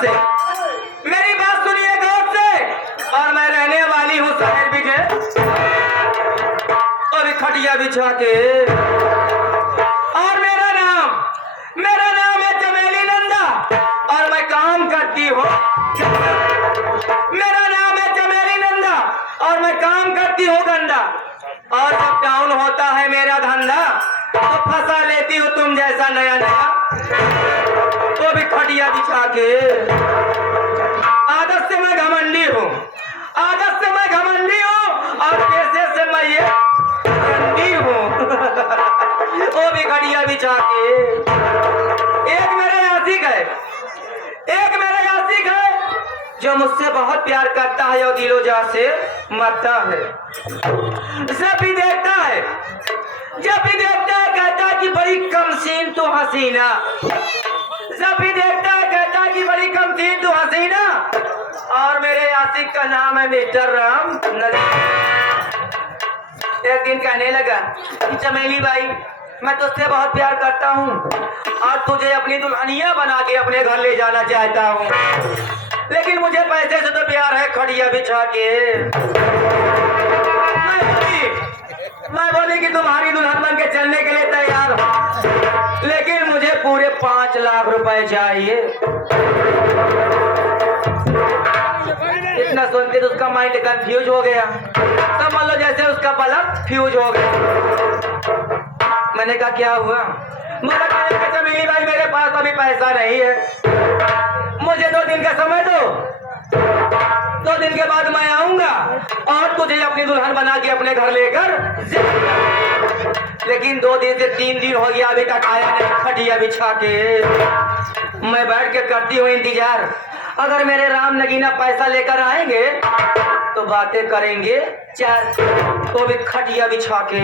ध्यान से, मेरी बात सुनिए गौर से। और मैं रहने वाली हूँ शहर विजय और खटिया बिछा के। और मेरा नाम है चमेली नंदा और मैं काम करती हूँ। मेरा नाम है चमेली नंदा और मैं काम करती हूँ गंदा। और जब डाउन होता है मेरा धंधा तो फंसा लेती हूँ तुम जैसा नया नया, वो भी खटिया बिछा के। आदत से मैं घमंडी हूँ, आदत से मैं घमंडी हूँ और पैसे से मैं ये घमंडी हूँ। वो भी खटिया बिछा के। एक मेरे आशिक है, एक मेरे आशिक है जो मुझसे बहुत प्यार करता है और दिलो जा से मरता है। जब भी देखता है कहता है कि बड़ी कमसीन तो हसीना। जब भी देखता है कहता है कि बड़ी कमसीन तो हसीना। और मेरे आशिक का नाम है मिस्टर राम नदी। एक दिन कहने लगा कि चमेली भाई मैं तुझसे बहुत प्यार करता हूँ और तुझे अपनी दुल्हनिया बना के अपने घर ले जाना चाहता हूँ, लेकिन मुझे पैसे से तो प्यार है खटिया बिछा के। मैं बोली कि तुम्हारी दुल्हन बन के चलने के लिए तैयार हूँ, लेकिन मुझे पूरे 5 लाख रुपए चाहिए। इतना सुनते तो उसका माइंड कंफ्यूज हो गया, समझ लो जैसे उसका बल्ब फ्यूज हो गया। मैंने कहा क्या हुआ? मेरा चमेली भाई मेरे पास अभी पैसा नहीं है, मुझे 2 दिन का समय दो, 2 दिन के बाद मैं आऊंगा और तुझे अपनी दुल्हन बना के अपने घर लेकर। लेकिन 2 दिन से 3 दिन हो गया अभी तक आया नहीं खटिया बिछा के। मैं बैठ के करती हूँ इंतजार, अगर मेरे राम नगीना पैसा लेकर आएंगे तो बातें करेंगे 4, तो भी खटिया बिछा के।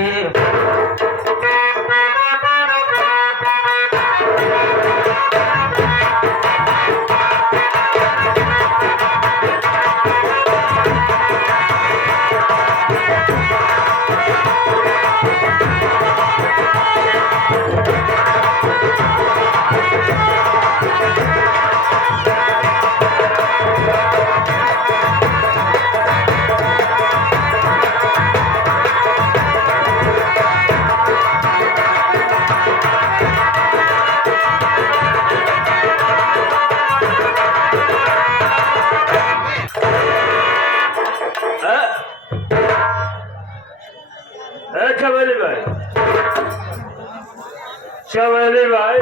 चमेली भाई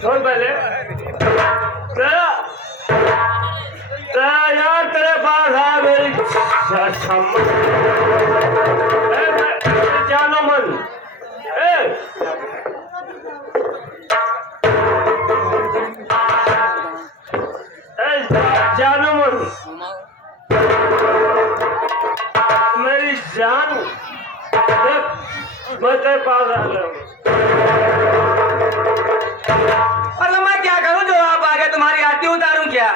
सुन पहले, तेरा यार तेरे पास है मेरी जानो मन। जानो मन मेरी जान, मैं तेरे पास आ गया। मतलब मैं क्या करूं जो आप आ गए, तुम्हारी आरती उतारूं क्या?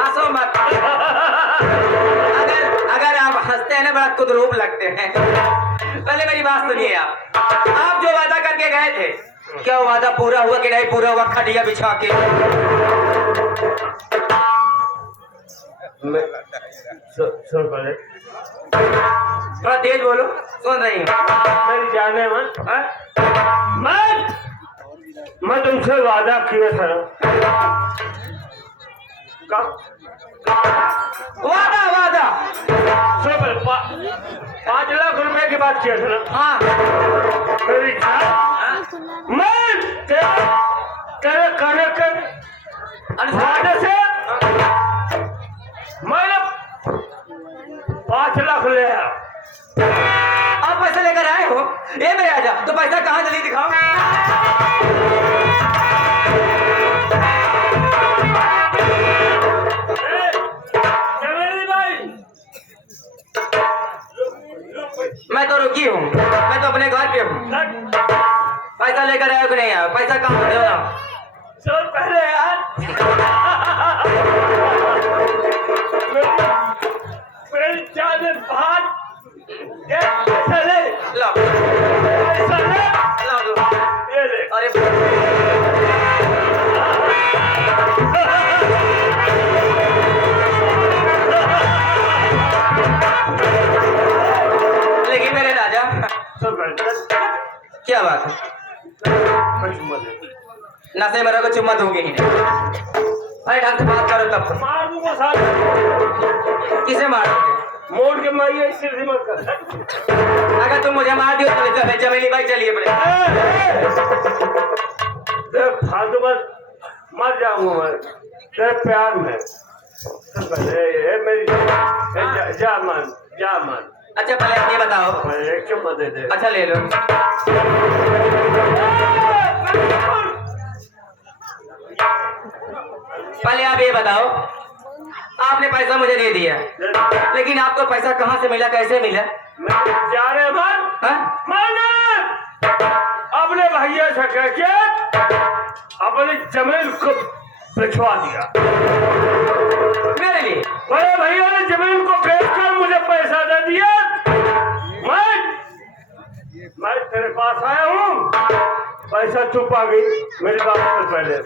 हंसो मत। अगर आप हंसते हैं ना बड़ा कुदरूप लगते हैं। पहले मेरी बात सुनिए, आप जो वादा करके गए थे क्या वादा पूरा हुआ कि नहीं पूरा हुआ खटिया बिछा के? सुन पहले, थोड़ा तेज बोलो, सुन रही हूँ। मेरी जाने मैं तुमसे वादा किया था। वादा सुन पहले, 5 लाख रुपए की बात किया था ना। हाँ मेरी जान, मैं तेरे करने के वादे से मैंने 5 लाख ले आया। आप पैसा लेकर आए हो? ये मेरे आजा तो पैसा कहाँ, जल्दी दिखाओ। चमेली भाई, मैं तो रुकी हूँ, मैं तो अपने घर पे हूँ। पैसा लेकर आया कि नहीं आया? पैसा कहाँ दो ना। सुन पहले यार, मेरी जान बात पैसा ले, लो पैसा ले। क्या बात है? नशे में रहो, चुम्मा दूंगी ही नहीं। भाई ढंग से बात करो तब। मार दूंगा साथ। किसे मारोगे? मोड़ के मारिए, सिर मत कर। अगर तुम मुझे मार दियो तो चमेली भाई चलिए बड़े। देख फालतू मर जाऊंगा मैं तेरे प्यार में। ये मेरी जा मान। अच्छा पहले आप ये बताओ। एक चुम्मा दे दे। अच्छा ले लो। पहले आप ये बताओ, आपने पैसा मुझे दे दिया, लेकिन आपको पैसा कहाँ से मिला, कैसे मिला? जा रहे मैंने अपने भैया से कह के अपनी जमीन को बेचवा दिया। मेरे लिए? बड़े भैया ने जमीन को बेचकर मुझे पैसा दे दिया। मैं तेरे पास आया हूँ, पैसा चुप आ गई मेरी बात से पहले।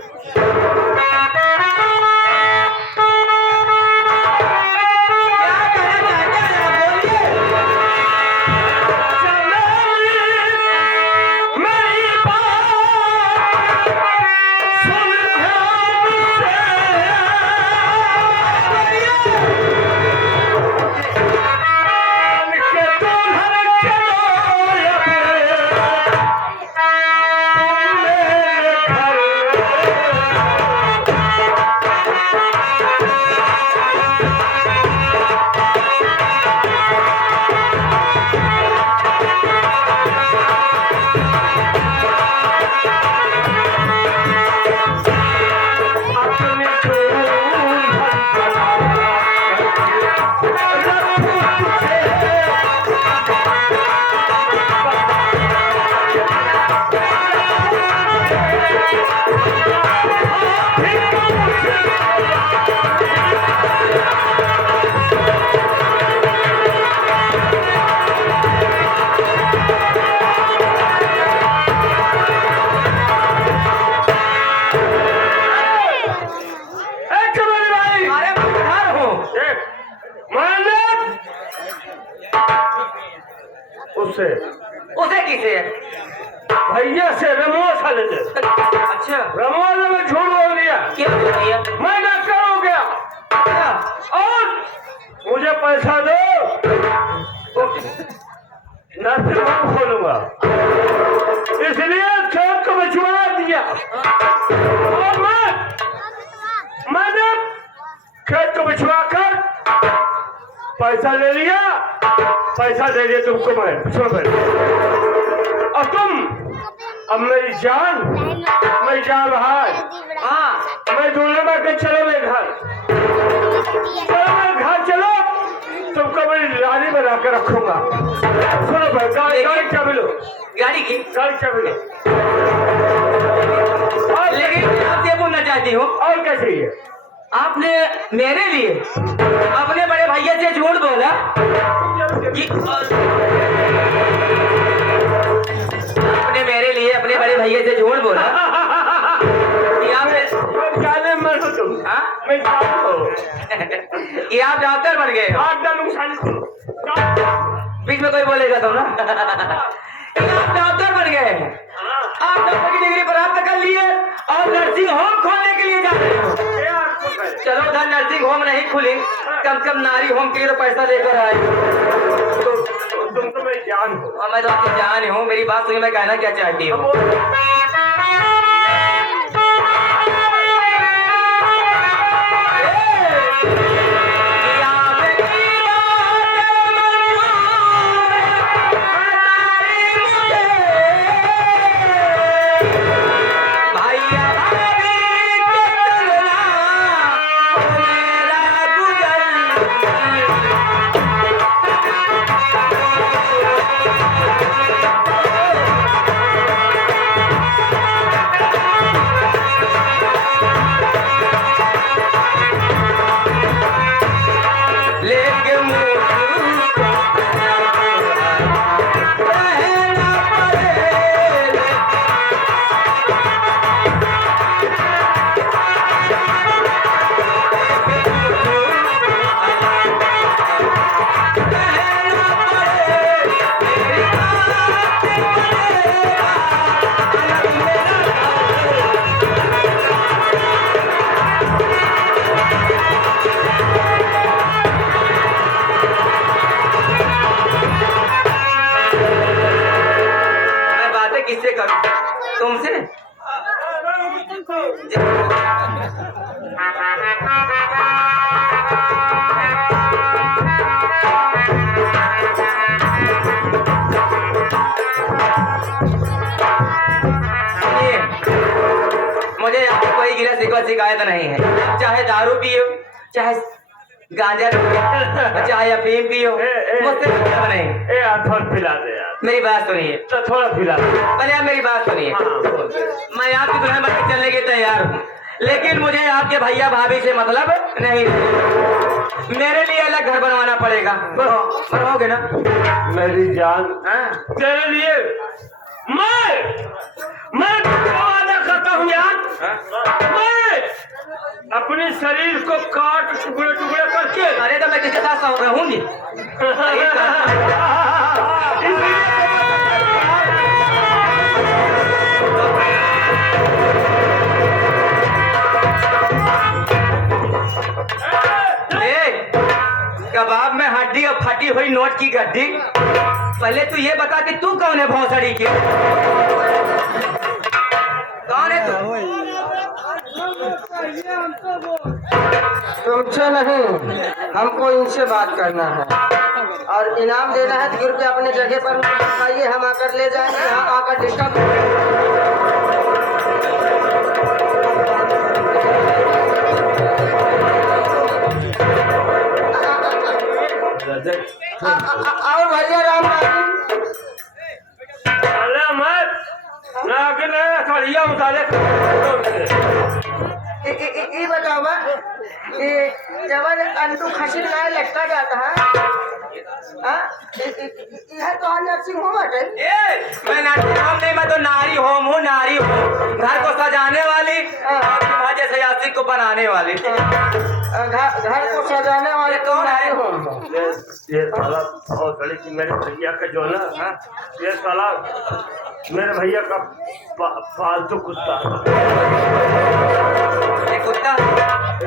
उसे किसे? भैया से रमो साले से। अच्छा रमो ने मैं झूठ बोल दिया। क्या बोल दिया? मैं डॉक्टर हो गया और मुझे पैसा दो तो नर्सिंग होम खोलूंगा, इसलिए खेत को बेचवा दिया। और मैंने खेत को बेचवा कर पैसा ले लिया। पैसा दे दिया तुमको मैं। और तुम अब मेरी जान रहा है। हाँ मैं दूल्हे में के चलो मेरे घर, चलो तुमको मेरी रानी बना के रखूंगा। सुनो भाई, गाड़ी चाबी लो। गाड़ी की? गाड़ी चाबी लो। लेकिन आपसे बोलना चाहती हूँ। और क्या चाहिए? आपने मेरे लिए अपने बड़े भैया से झूठ बोला कि आपने मेरे लिए अपने बड़े भैया से झूठ बोला कि आप जाने मत हो तुम। हाँ? मैं जानता हूँ कि आप डॉक्टर बन गए। हाथ डालूं बीच में कोई बोलेगा तो ना। कि आप डॉक्टर बन गए, आप डॉक्टर की डिग्री प्राप्त कर लिए और नर्सिंग होम खोलने के लिए जा रहे हो। चलो उधर नर्सिंग होम नहीं खुली, कम से कम नारी होम के लिए तो पैसा लेकर आए। तुम तो मेरी जान हो। और मैं तो आपकी जान हूँ। मेरी बात सुनिए, मैं कहना क्या चाहती हूँ। करूं तुमसे? मुझे आपको कोई गिला शिकवा शिकायत नहीं है। चाहे दारू पियो, चाहे गांजा पियो, चाहे अफीम पियो, मुझसे मतलब नहीं। ए यार थोड़ा पिला दे यार। मेरी बात सुनिए। तो थोड़ा पिला दे। अरे आप मेरी बात सुनिए। हाँ। मैं आपकी दुल्हन बन के चलने के तैयार हूँ, लेकिन मुझे आपके भैया भाभी से मतलब नहीं। मेरे लिए अलग घर बनवाना पड़ेगा। बनवाओगे ना? मेरी जान, हाँ? तेरे लिए मैं वादा करता हूँ यार। मैं अपने शरीर को काट टुकड़े टुकड़े करके। अरे तो मैं किसके साथ रहूंगी? कबाब में हड्डी और फटी हुई नोट की गड्डी। पहले तू ये बता कि तू कौन है भौसड़ी के? कौन है तू? तुमसे नहीं, हमको इनसे बात करना है और इनाम देना है। 2 रुपया अपने जगह पर बताइए, हम आकर ले जाएंगे। यहाँ आकर डिस्टर्ब और भैया राम अरे मत ना के ना खड़िया उतारे। ये बताओ जब अंडू खसी ना लटका जाता है, यह तो नर्सिंग होम है। मैं नर्सिंग होम नहीं, मैं तो नारी होम हूँ। नारी होम घर को सजाने वाली और तुम्हारे जैसे यात्री को बनाने वाली। घर को सजाने वाले कौन है? ये साला बहुत बड़ी की मेरे भैया का जो ना, ये साला मेरे भैया का फालतू कुत्ता।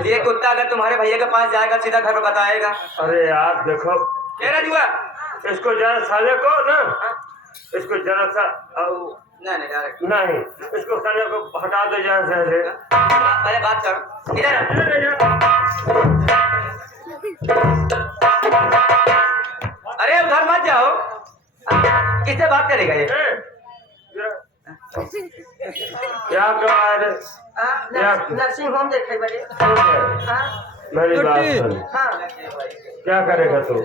ये कुत्ता अगर तुम्हारे भैया के पास जाएगा सीधा घर पर बताएगा। अरे यार देखो, जुआ इसको जरा साले को ना, इसको जरा सा नहीं डायरेक्ट नहीं, इसको साले को हटा दो जरा से। पहले बात करो इधर। अरे उधर मत जाओ, किससे बात करेगा ये? क्या कहा रे? नर्सिंग होम देखे बड़े। मेरी बात सुन। हाँ क्या करेगा तू?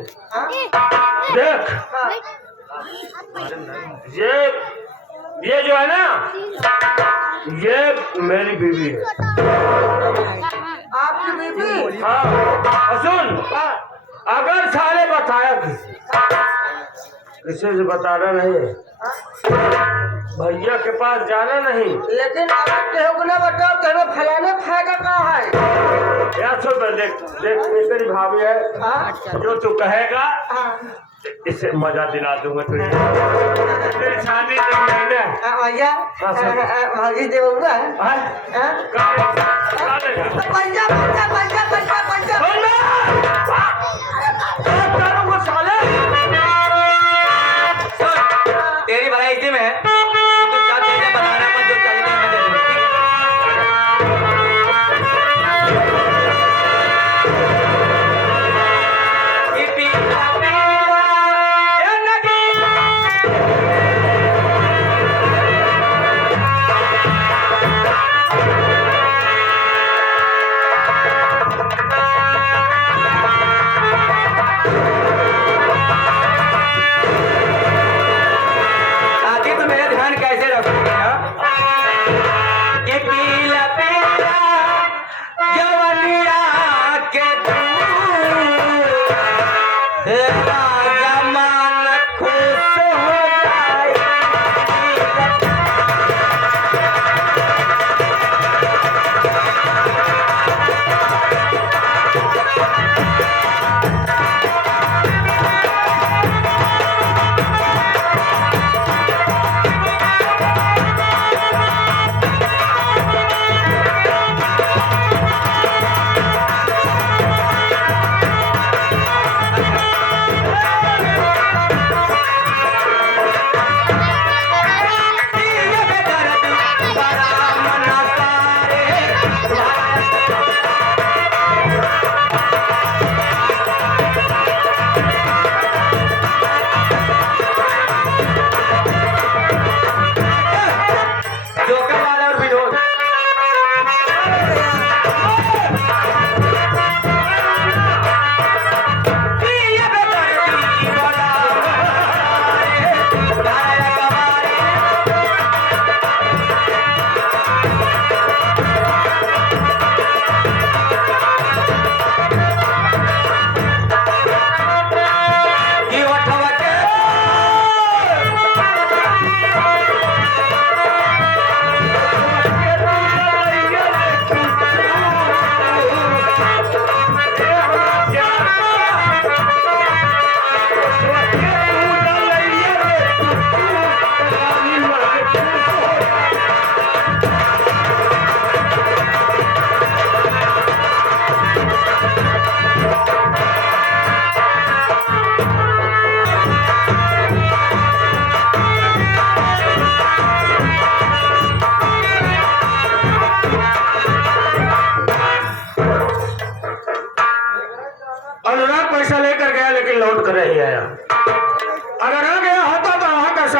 देख, हाँ ये जो है ना, ये मेरी बीवी है। आपकी बीवी? हाँ सुन, अगर साले बताया किसी से बताना नहीं है, भैया के पास जाना नहीं। लेकिन अगर केहू को ना बताओ तो फलाने फायदा कहाँ है? यार सुन, देख देख तेरी भाभी है। हाँ? जो तू कहेगा हाँ। इससे मजा दिला दूंगा तुझे। तेरी शादी भैया भागी दे बउआ। पंजा पंजा पंजा पंजा पंजा तेरी भलाई इसी में है। तू क्या चाहिए बताना मत, जो चाहिए मैं दे दूंगा।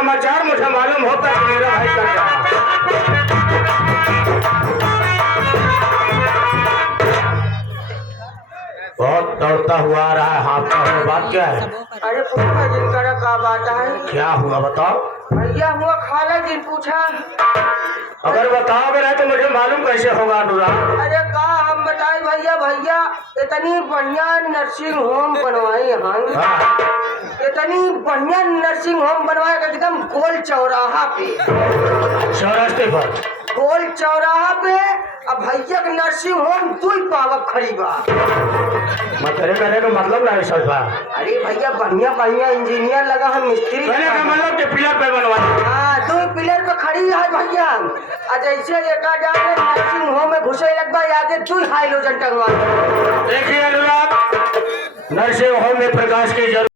समाचार मुझे मालूम होता है कि मेरा भाई कर रहा। बहुत दौड़ता हुआ आ रहा है, हाँफता हुआ। बात क्या है? अरे पूछा जिनका का बात है। क्या हुआ बताओ? भैया हुआ खाला जिन पूछा। अगर बताओगे नहीं तो मुझे मालूम कैसे होगा अनुराग? अरे का हम बताए भैया, भैया इतनी बढ़िया नर्सिंग होम बनवाई हम। हाँ, इतनी बढ़िया नर्सिंग होम बनवाए एकदम गोल चौराहा पे, चौरास्ते पर। गोल चौराहा पे। अब भैया का नर्सिंग होम 2 पावक खड़ी बा। तेरे कहने का मतलब नहीं समझा। अरे भैया बढ़िया बढ़िया इंजीनियर लगा है, मिस्त्री कहने का मतलब कि पिलर पे बनवा। हाँ 2 पिलर पे खड़ी है भैया। और जैसे एक जाके नर्सिंग होम में घुसे लगवा आगे 2 हाइलोजन टंगवा। देखिए अनुराग, नर्सिंग होम में प्रकाश की जरूरत